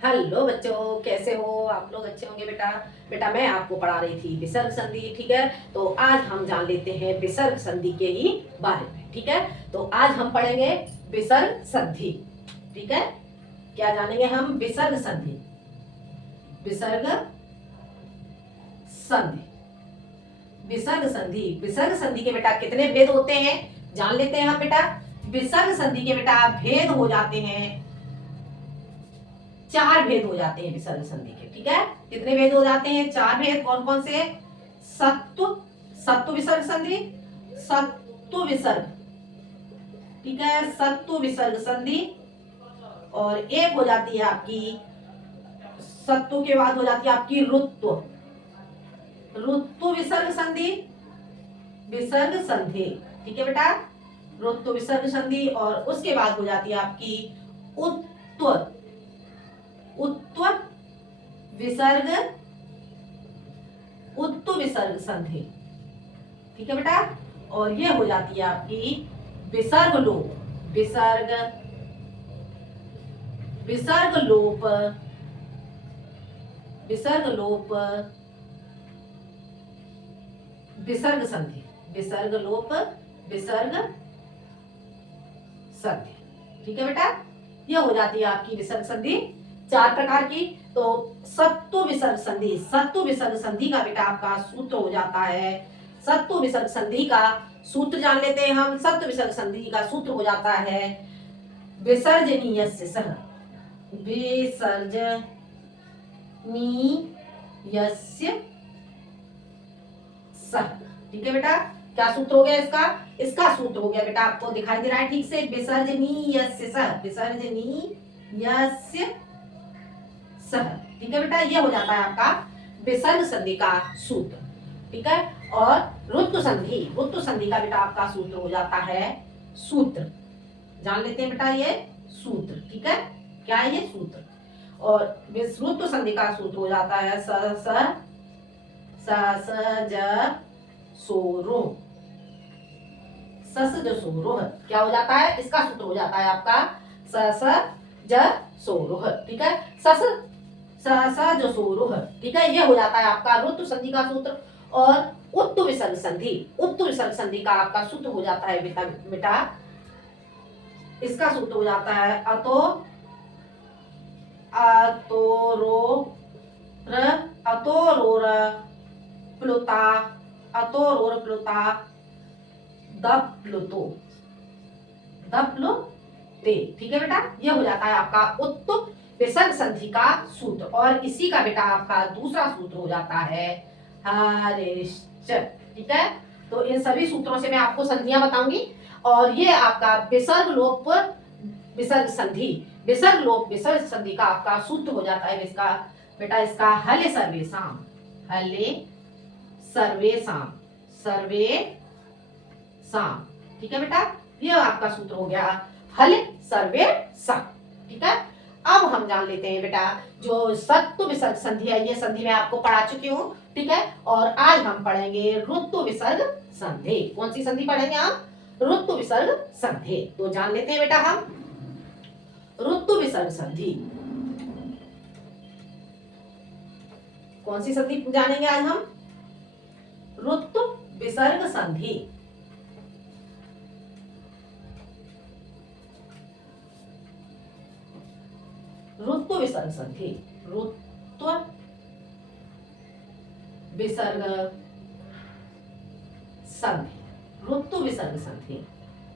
Hello बच्चों, कैसे हो आप लोग? अच्छे होंगे बेटा। बेटा मैं आपको पढ़ा रही थी विसर्ग संधि, ठीक है। तो आज हम जान लेते हैं विसर्ग संधि के ही बारे में, ठीक है। तो आज हम पढ़ेंगे विसर्ग संधि, ठीक है। क्या जानेंगे हम? विसर्ग संधि। विसर्ग संधि। विसर्ग संधि। विसर्ग संधि के बेटा कितने भेद होते हैं जान लेते हैं हम बेटा। विसर्ग संधि के बेटा भेद हो जाते हैं, 4 भेद हो जाते हैं विसर्ग संधि के, ठीक है। कितने भेद हो जाते हैं? 4 भेद। कौन कौन से? सत्व सत्व विसर्ग संधि, सत्व विसर्ग, ठीक है, सत्व विसर्ग संधि। और एक हो जाती है आपकी, सत्व के बाद हो जाती है आपकी ऋत्व, ऋत्व विसर्ग संधि, विसर्ग संधि, ठीक है बेटा। ऋत्व विसर्ग संधि। और उसके बाद हो जाती है आपकी उत्व, उत्व विसर्ग, उत्व विसर्ग संधि, ठीक है बेटा। और ये हो जाती है आपकी विसर्ग लोप, विसर्ग, विसर्ग लोप, विसर्ग लोप, विसर्ग संधि, विसर्ग लोप, विसर्ग संधि, ठीक है बेटा। ये हो जाती है आपकी विसर्ग संधि 4 प्रकार की। तो सत्व विसर्ग संधि, सत्व विसर्ग संधि का बेटा आपका सूत्र हो जाता है, सत्व विसर्ग संधि का सूत्र जान लेते हैं हम। सत्व विसर्ग संधि का सूत्र हो जाता है विसर्जनीयस्य सह, विसर्जनीयस्य सह, ठीक है बेटा। क्या सूत्र हो गया इसका? इसका सूत्र हो गया बेटा, आपको दिखाई दे रहा है ठीक से, विसर्जनीयस्य सह, विसर्जनीयस्य सह, ठीक है बेटा। ये हो जाता है आपका विसर्ग संधि का सूत्र, ठीक है। और ऋत्व संधि, ऋत्व संधि का बेटा आपका सूत्र हो जाता है, सूत्र जान लेते हैं बेटा, ये सूत्र, ठीक है। क्या है ये? सूत्र। और ऋत्व संधि का सूत्र हो जाता है स ज सोरो, सस ज सोरोह। क्या हो जाता है? इसका सूत्र हो जाता है आपका स ज सोरोह, ठीक है। सस ज सोरोह, ठीक है। ये हो जाता है आपका ऋत्व संधि का सूत्र। और उत्तु विसर्ग संधि, उत्तु विसर्ग संधि का आपका सूत्र हो जाता है बेटा, इसका सूत्र हो जाता है अतो, अतोरो र, अतोरोर प्लुता, अतोरोर प्लुता दप्लुतो, दप्लुते, ठीक है बेटा। ये हो जाता है आपका उत्तु विसर्ग संधि का सूत्र। और इसी का बेटा आपका दूसरा सूत्र हो जाता है हरिश्च, ठीक है। तो इन सभी सूत्रों से मैं आपको संधियां बताऊंगी। और ये आपका विसर्ग लोप विसर्ग संधि, विसर्ग लोप विसर्ग संधि का आपका सूत्र हो जाता है इसका बेटा, इसका हले सर्वेसाम, हले सर्वेसाम, सर्वे साम, ठीक है बेटा। ये आपका सूत्र हो गया हल सर्वे सम, ठीक है। अब हम जान लेते हैं बेटा जो सत्व विसर्ग संधि है, ये संधि मैं आपको पढ़ा चुकी हूँ, ठीक है। और आज हम पढ़ेंगे ऋत्व विसर्ग संधि। कौन सी संधि पढ़ेंगे आप? ऋत्व विसर्ग संधि। तो जान लेते हैं बेटा हम ऋत्व विसर्ग संधि। कौन सी संधि जानेंगे आज हम? ऋत्व विसर्ग संधि, ऋत्व विसर्ग संधि, ऋत्व विसर्ग संधि, ऋत्व विसर्ग संधि,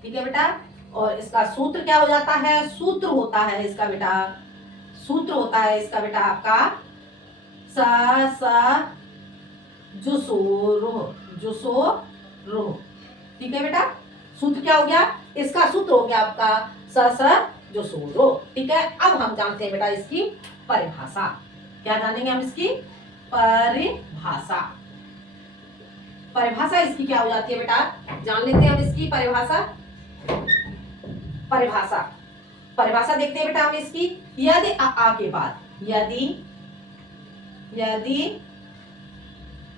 ठीक है बेटा। और इसका सूत्र क्या हो जाता है? सूत्र होता है इसका बेटा, सूत्र होता है इसका बेटा आपका स जुसोरोह, जुसोरोह, ठीक है बेटा। सूत्र क्या हो गया? इसका सूत्र हो गया आपका स जो सोरो, ठीक है। अब हम जानते हैं बेटा इसकी परिभाषा। क्या जानेंगे हम इसकी परिभाषा? परिभाषा इसकी क्या हो जाती है बेटा, जान लेते हैं हम इसकी परिभाषा। परिभाषा, परिभाषा देखते हैं बेटा हम इसकी। यदि आ के बाद, यदि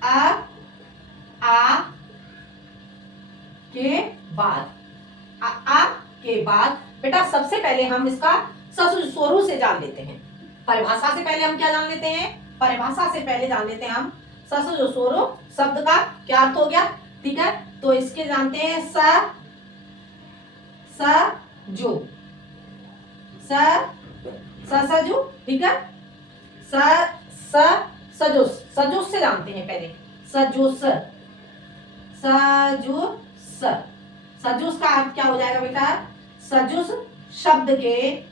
आ के बाद, आ के बाद बेटा सबसे पहले हम इसका स्वरू से जान लेते हैं। परिभाषा से पहले हम क्या जान लेते हैं, परिभाषा से पहले जान लेते हैं हम स जो सोरो शब्द का क्या अर्थ हो गया। ठीक है, तो इसके जानते हैं सजो, सजो। ठीक है, सजोस, सजोस से जानते हैं पहले, सजोस, सजोस। सजोस का अर्थ क्या हो जाएगा बेटा, सजोस शब्द के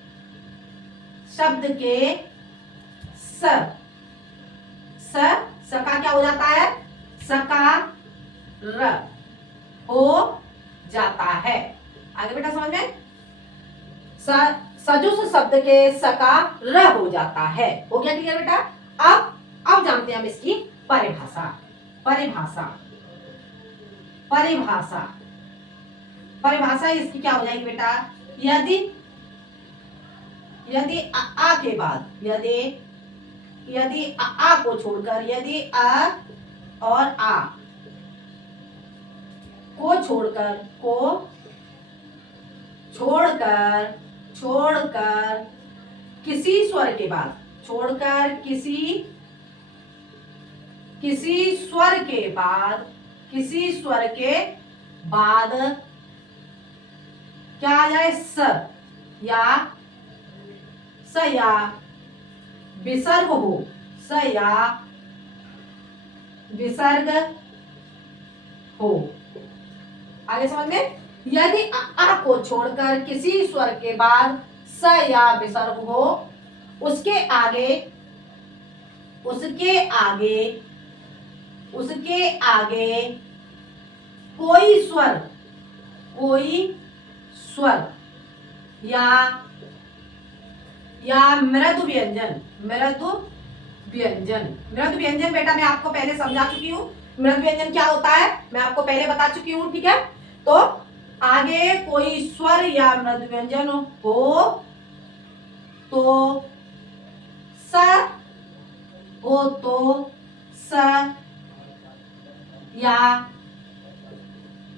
स का क्या हो जाता है, सकार हो जाता है। आगे बेटा समझ में, सजुस शब्द के सकार हो जाता है। हो गया क्लियर बेटा। अब जानते हैं हम इसकी परिभाषा। परिभाषा परिभाषा परिभाषा इसकी क्या हो जाएगी बेटा, यदि आ के बाद, यदि आ को छोड़कर, यदि आ और आ को छोड़कर किसी स्वर के बाद, छोड़कर किसी स्वर के बाद क्या आ जाए, स या विसर्ग हो, स या विसर्ग हो। आगे समझ में, यदि आ को छोड़कर किसी स्वर के बाद स या विसर्ग हो, उसके आगे कोई स्वर या मृदु व्यंजन, मृदु व्यंजन बेटा मैं आपको पहले समझा चुकी हूँ। मृदु व्यंजन क्या होता है मैं आपको पहले बता चुकी हूँ। ठीक है, तो आगे कोई स्वर या मृदु व्यंजन हो तो स या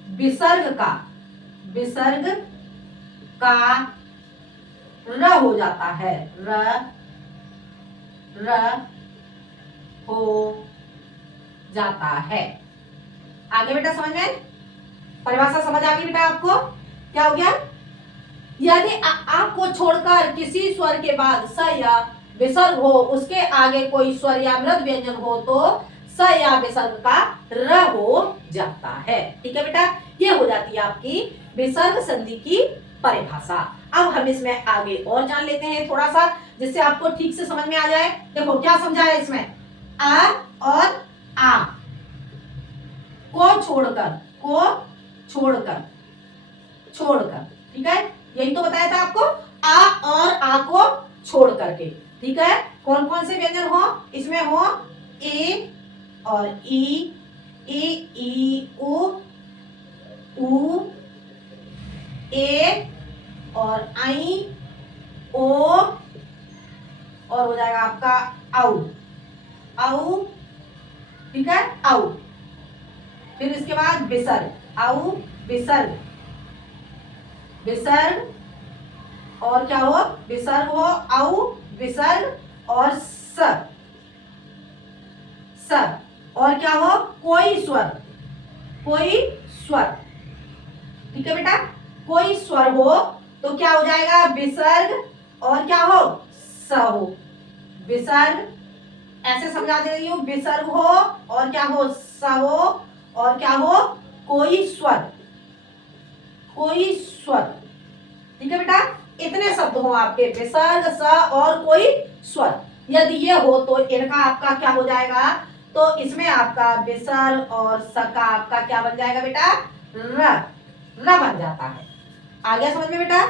विसर्ग का र हो जाता है, र हो जाता है। आगे बेटा समझ में, परिभाषा समझ आ गई बेटा आपको, क्या हो गया, यदि आ को छोड़कर किसी स्वर के बाद स या विसर्ग हो, उसके आगे कोई स्वर या मृद व्यंजन हो तो स या विसर्ग का र हो जाता है। ठीक है बेटा, ये हो जाती है आपकी विसर्ग संधि की परिभाषा। अब हम इसमें आगे और जान लेते हैं थोड़ा सा, जिससे आपको ठीक से समझ में आ जाए। देखो क्या समझा है इसमें, आ और आ को छोड़कर, ठीक है, यही तो बताया था आपको, आ और आ को छोड़ करके। ठीक है, कौन कौन से व्यंजन हो, इसमें हो ए और ई उ ए और आई ओ, और हो जाएगा आपका आउ। ठीक है, आउ। फिर इसके बाद विसर्ग, आउ विसर्ग, और क्या हो, विसर्ग हो, आउ विसर्ग और और क्या हो, कोई स्वर। ठीक है बेटा, कोई स्वर हो तो क्या हो जाएगा, विसर्ग और क्या हो, स हो। विसर्ग ऐसे समझा दे रही हूं, विसर्ग हो और क्या हो, स हो, और क्या हो, कोई स्वर। ठीक है बेटा, इतने शब्द हो आपके, विसर्ग, स और कोई स्वर। यदि ये हो तो इनका आपका क्या हो जाएगा, तो इसमें आपका विसर्ग और स का आपका क्या बन जाएगा बेटा, र बन जाता है। आ गया समझ में बेटा।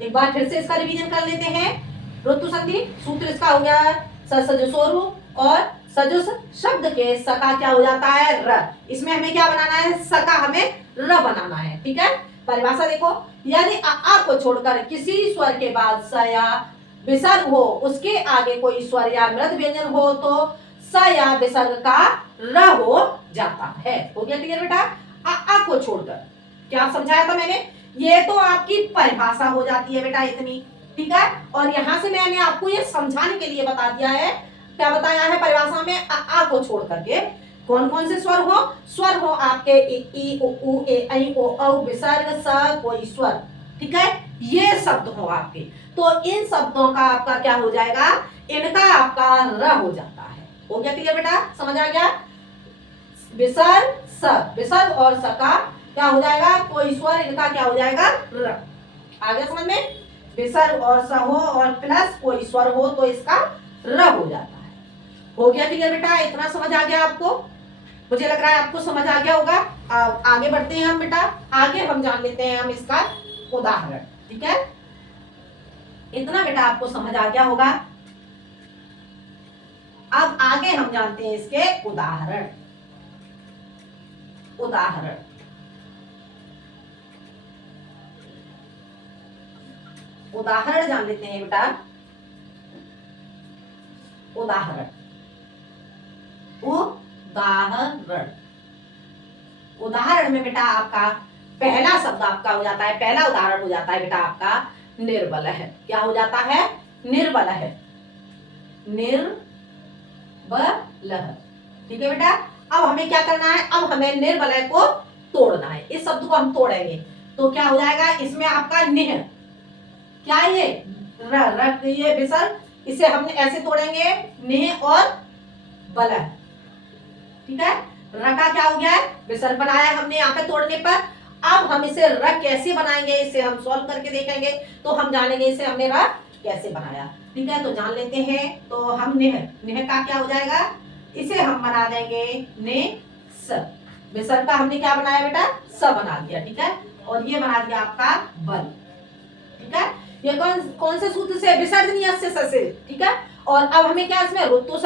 एक बार फिर से इसका रिवीजन कर लेते हैं। ऋतु संधि सूत्र इसका हो गया, सजुसोरु और सजुस शब्द के सका क्या हो जाता है, र। इसमें हमें क्या बनाना है, सका हमें र बनाना है। ठीक है, परिभाषा देखो, यदि आ को छोड़कर किसी स्वर के बाद स या विसर्ग हो, उसके आगे कोई स्वर या मृद व्यंजन हो तो स या विसर्ग का र हो जाता है। हो गया क्लियर बेटा। आ को छोड़कर क्या समझाया था मैंने, ये तो आपकी परिभाषा हो जाती है बेटा इतनी। ठीक है। और यहाँ से मैंने आपको ये समझाने के लिए बता दिया है, क्या बताया है परिभाषा में, आ को छोड़ करके कौन कौन से स्वर हो आपके ई उ ऊ ए ऐ ओ औ विसर्ग स कोई स्वर, ठीक है, ये शब्द हो आपके। तो इन शब्दों का आपका क्या हो जाएगा, इनका आपका र हो जाता है। हो गया क्लियर बेटा, समझ आ गया। विसर्ग और स का क्या हो जाएगा, कोई स्वर, इनका क्या हो जाएगा, र। आ गया समझ में। विसर्ग और स हो और प्लस कोई स्वर हो तो इसका र हो जाता है। हो गया क्लियर बेटा, इतना समझ आ गया आपको, मुझे लग रहा है आपको समझ आ गया होगा। आगे बढ़ते हैं हम बेटा, आगे हम जान लेते हैं हम इसका उदाहरण, ठीक है। इतना बेटा आपको समझ आ गया होगा। अब आगे हम जानते हैं इसके उदाहरण। उदाहरण जान लेते हैं बेटा। उदाहरण उदाहरण में बेटा आपका पहला शब्द आपका हो जाता है, पहला उदाहरण हो जाता है बेटा आपका निर्बल है। क्या हो जाता है, निर्बल है, ठीक है बेटा। अब हमें क्या करना है, अब हमें निर्बल को तोड़ना है, इस शब्द को हम तोड़ेंगे तो क्या हो जाएगा, इसमें आपका निह, क्या ये ये विसर्ग, इसे हम ऐसे तोड़ेंगे निह और बल, ठीक है। र का क्या हो गया है, विसर्ग बनाया हमने यहाँ पे तोड़ने पर। अब हम इसे र कैसे बनाएंगे, इसे हम सॉल्व करके देखेंगे तो हम जानेंगे इसे हमने र कैसे बनाया, ठीक है। तो जान लेते हैं। तो हम निह का क्या हो जाएगा, इसे हम बना देंगे ने स। विसर्ग का हमने क्या बनाया बेटा, स बना दिया, ठीक है। और ये बना दिया आपका बल, ठीक है। ये कौन से सूत्र से, विसर्जनीय से, ठीक है। और अब हमें क्या इसमें ऋतु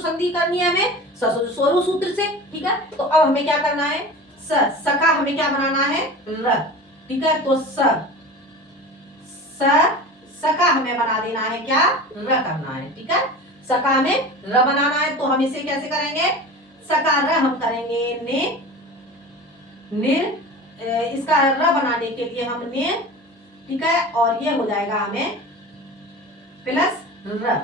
संधि करनी है हमें स्वरू सूत्र से, ठीक है। तो अब हमें क्या करना है, स का हमें क्या बनाना है, र, ठीक है। तो स का हमें बना देना है क्या, र करना है, ठीक है। स का हमें र बनाना है, तो हम इसे कैसे करेंगे, स का र हम करेंगे निर, इसका र बनाने के लिए हम निर, ठीक है। और ये हो जाएगा हमें प्लस र,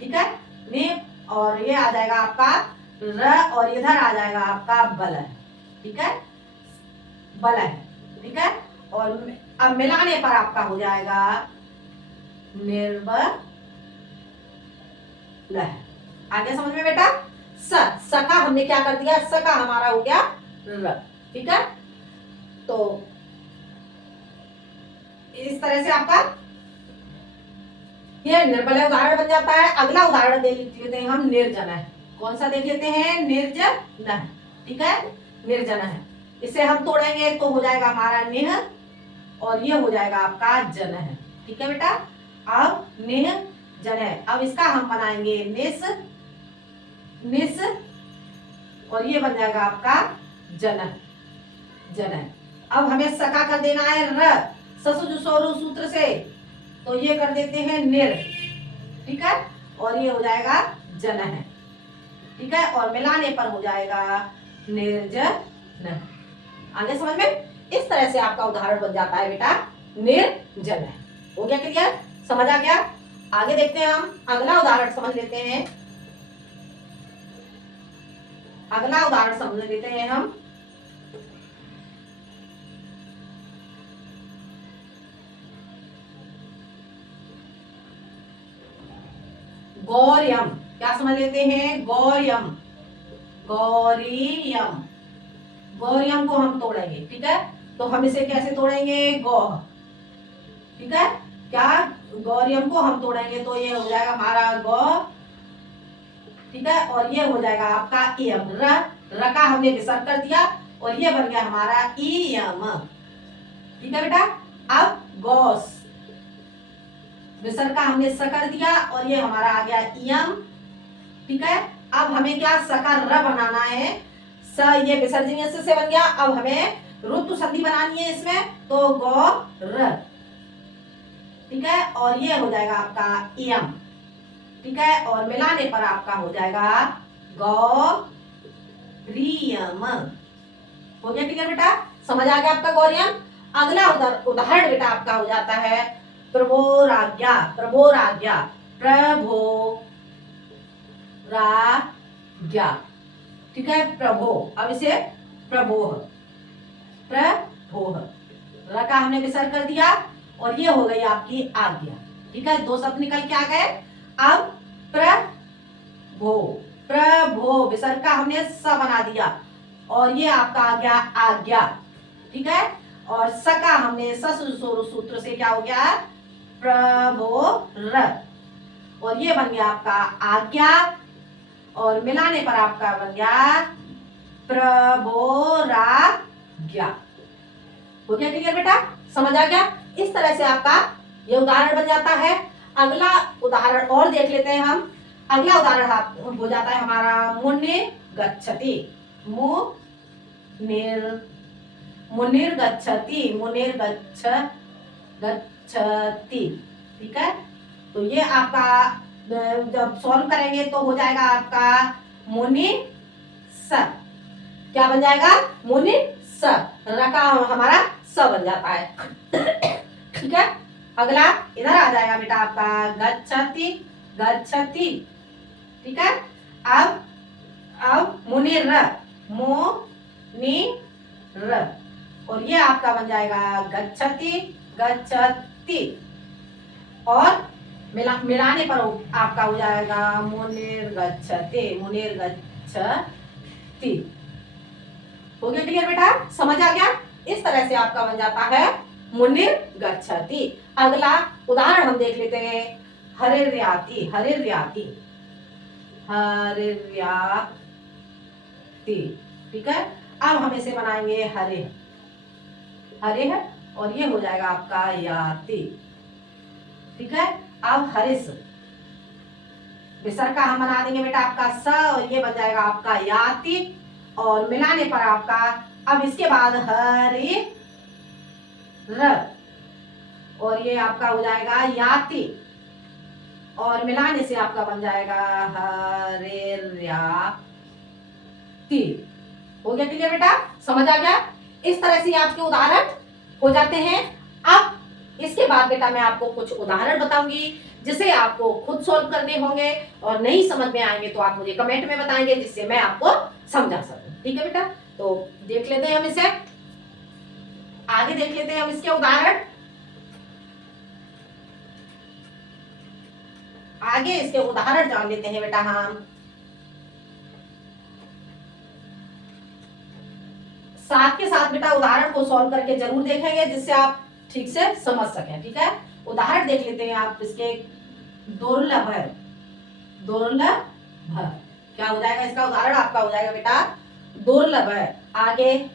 ठीक है, ने, और ये आ जाएगा आपका र, और इधर आ जाएगा आपका बल, ठीक है, बल है, ठीक है। और अब मिलाने पर आपका हो जाएगा निर्बल। आगे समझ में बेटा, स का हमने क्या कर दिया, स का हमारा हो गया र, ठीक है। तो इस तरह से आपका ये निर्बल उदाहरण बन जाता है। अगला उदाहरण देख लेते हैं हम, निर्जन है। कौन सा देख लेते हैं, निर्जन, ठीक है, निर्जन है। इसे हम तोड़ेंगे तो हो जाएगा हमारा निह, और ये हो जाएगा आपका जन है, ठीक है बेटा। अब निह जन है, अब इसका हम बनाएंगे निस, और ये बन जाएगा आपका जन है। अब हमें सका कर देना है र, ससुर सूत्र से, तो ये कर देते हैं निर, ठीक है। और ये हो जाएगा जन है, ठीक है। और मिलाने पर हो जाएगा निर्जन। आगे समझ में, इस तरह से आपका उदाहरण बन जाता है बेटा निर्जन है। हो गया क्लियर, समझ आ गया। आगे देखते हैं हम, अगला उदाहरण समझ लेते हैं। अगला उदाहरण समझ लेते हैं हम। गौर्यम, क्या समझ लेते हैं, गौर्यम, गौर्यम को हम तोड़ेंगे, ठीक है। तो हम इसे कैसे तोड़ेंगे, गौ, ठीक है। क्या, गौर्यम को हम तोड़ेंगे तो ये हो जाएगा हमारा गौ, ठीक है। और ये हो जाएगा आपका इयम, र का हमने विसर्ग कर दिया और ये बन गया हमारा इयम, ठीक है बेटा। अब गौस, विसर्ग का हमने स कर दिया और ये हमारा आ गया इयम, ठीक है। अब हमें क्या, स का र बनाना है, स ये विसर्जनीय से बन गया। अब हमें ऋतु संधि बनानी है इसमें, तो गौ र, ठीक है। और ये हो जाएगा आपका इयम, ठीक है। और मिलाने पर आपका हो जाएगा गौरियम। हो गया क्लियर बेटा, समझ आ गया आपका गौरियम। अगला उदाहरण बेटा आपका हो जाता है प्रभोराज्ञा, प्रभोराज्ञा, प्रभोराज्ञा, ठीक है, प्रभो। अब इसे प्रभोह, प्रभोह, र का हमने विसर्ग कर दिया और ये हो गई आपकी आज्ञा, ठीक है, दो शब्द निकल के आ गए। अब प्रभो, प्रभो विसर्ग का हमने स बना दिया और ये आपका आ गया आज्ञा, ठीक है, और स का हमने स सूत्र से क्या हो गया, प्रभोर, और ये बन गया आपका आज्ञा और मिलाने पर आपका बन गया प्रभोराज्ञा। हो गया क्लियर बेटा, समझ आ गया? इस तरह से आपका ये उदाहरण बन जाता है। अगला उदाहरण और देख लेते हैं हम। अगला उदाहरण हो जाता है हमारा मुनिर गच्छति, मुनिर गच्छति, मुनिर गच्छति, ठीक है। तो ये आपका जब सॉल्व करेंगे तो हो जाएगा आपका मुनि स, क्या बन जाएगा, मुनि स, रका हमारा स बन जाता है, ठीक है। अगला इधर आ जाएगा बेटा आपका गच्छति, गच्छति, ठीक है। अब मुनिर, मुनिर, और ये आपका बन जाएगा गच्छति, गच्छति, और मिलाने पर आपका हो जाएगा मुनिर गच्छति, मुनिर गच्छति। हो गया क्लियर बेटा, समझ आ गया? इस तरह से आपका बन जाता है मुनिर गच्छति। अगला उदाहरण हम देख लेते हैं, हरिर्याति, हरिर्याति, हरिर्याति, ठीक है। अब हम इसे बनाएंगे हरे, हरे है, और ये हो जाएगा आपका याति, ठीक है। अब हरिस विसर्ग का हम बना देंगे बेटा आपका स, और ये बन जाएगा आपका याति, और मिलाने पर आपका, अब इसके बाद हरि र, और ये आपका हो जाएगा याति, और मिलाने से आपका बन जाएगा हरिर्याति। हो गया क्लियर बेटा, समझ आ गया? इस तरह से आपके उदाहरण हो जाते हैं। अब इसके बाद बेटा मैं आपको कुछ उदाहरण बताऊंगी जिसे आपको खुद सॉल्व करने होंगे, और नहीं समझ में आएंगे तो आप मुझे कमेंट में बताएंगे जिससे मैं आपको समझा सकूं, ठीक है बेटा। तो देख लेते हैं हम इसे, आगे देख लेते हैं हम इसके उदाहरण। आगे इसके उदाहरण जान लेते हैं बेटा हम। साथ के साथ बेटा उदाहरण को सॉल्व करके जरूर देखेंगे जिससे आप ठीक से समझ सकें, ठीक है। उदाहरण देख लेते हैं आप इसके। दुर्लभ है, दुर्लभ, क्या हो जाएगा इसका उदाहरण आपका हो जाएगा बेटा दुर्लभ है। आगे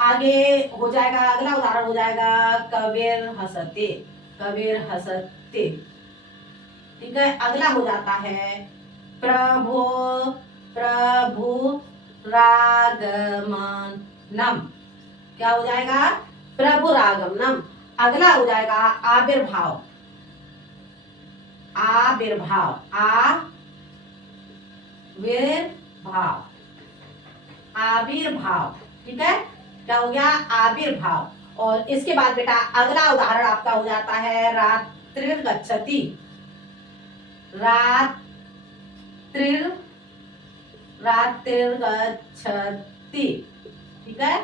आगे हो जाएगा, अगला उदाहरण हो जाएगा कबीर हंसते, कबीर हंसते, ठीक है। अगला हो जाता है प्रभु, प्रभु रागमनम, क्या हो जाएगा, प्रभु रागमनम। अगला हो जाएगा आविर्भाव, आविर्भाव, आविर्भाव, आविर्भाव, ठीक है। क्या हो गया, आविर्भाव। और इसके बाद बेटा अगला उदाहरण आपका हो जाता है रात्रिर गच्छति, रात्रिर, रात्रिर गच्छति, ठीक है।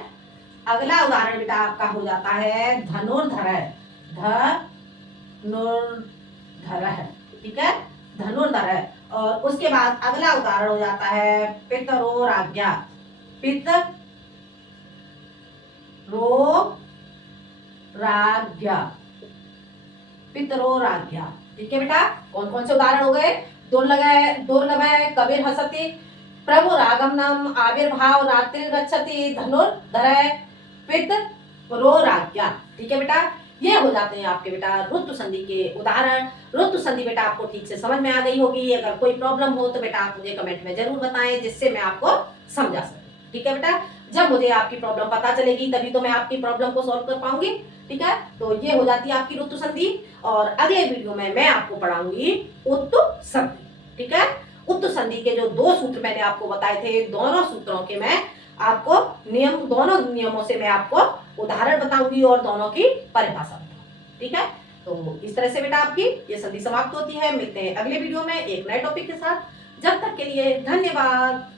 अगला उदाहरण बेटा आपका हो जाता है धनुर्धर, धनुर्धर, ठीक है, धनुर्धर। और उसके बाद अगला उदाहरण हो जाता है पितरोराज्ञा, पितरोराज्ञा, पितरोराज्ञा, ठीक है बेटा। कौन कौन से उदाहरण हो गए, दुर्लभ है, कबीर हंसति, प्रभु रागमनम, आविर्भाव, रात्रि गच्छति, धनुर्धर, पितरोराज्ञा, ठीक है बेटा। ये हो जाते हैं आपके बेटा ऋतु संधि के उदाहरण। ऋतु संधि बेटा आपको ठीक से समझ में आ गई होगी। अगर कोई प्रॉब्लम हो तो बेटा आप मुझे कमेंट में जरूर बताएं जिससे मैं आपको समझा सकूं, ठीक है बेटा। जब मुझे आपकी प्रॉब्लम पता चलेगी तभी तो मैं आपकी प्रॉब्लम को सॉल्व कर पाऊंगी, ठीक है। तो ये हो जाती है आपकी ऋतु संधि, और अगले वीडियो में मैं आपको पढ़ाऊंगी उत्तु संधि, ठीक है। उत्तु संधि के जो दो सूत्र मैंने आपको बताए थे, दोनों सूत्रों के मैं आपको दोनों नियमों से मैं आपको उदाहरण बताऊंगी और दोनों की परिभाषा बताऊंगी, ठीक है। तो इस तरह से बेटा आपकी ये संधि समाप्त होती है। मिलते हैं अगले वीडियो में एक नए टॉपिक के साथ। जब तक के लिए धन्यवाद।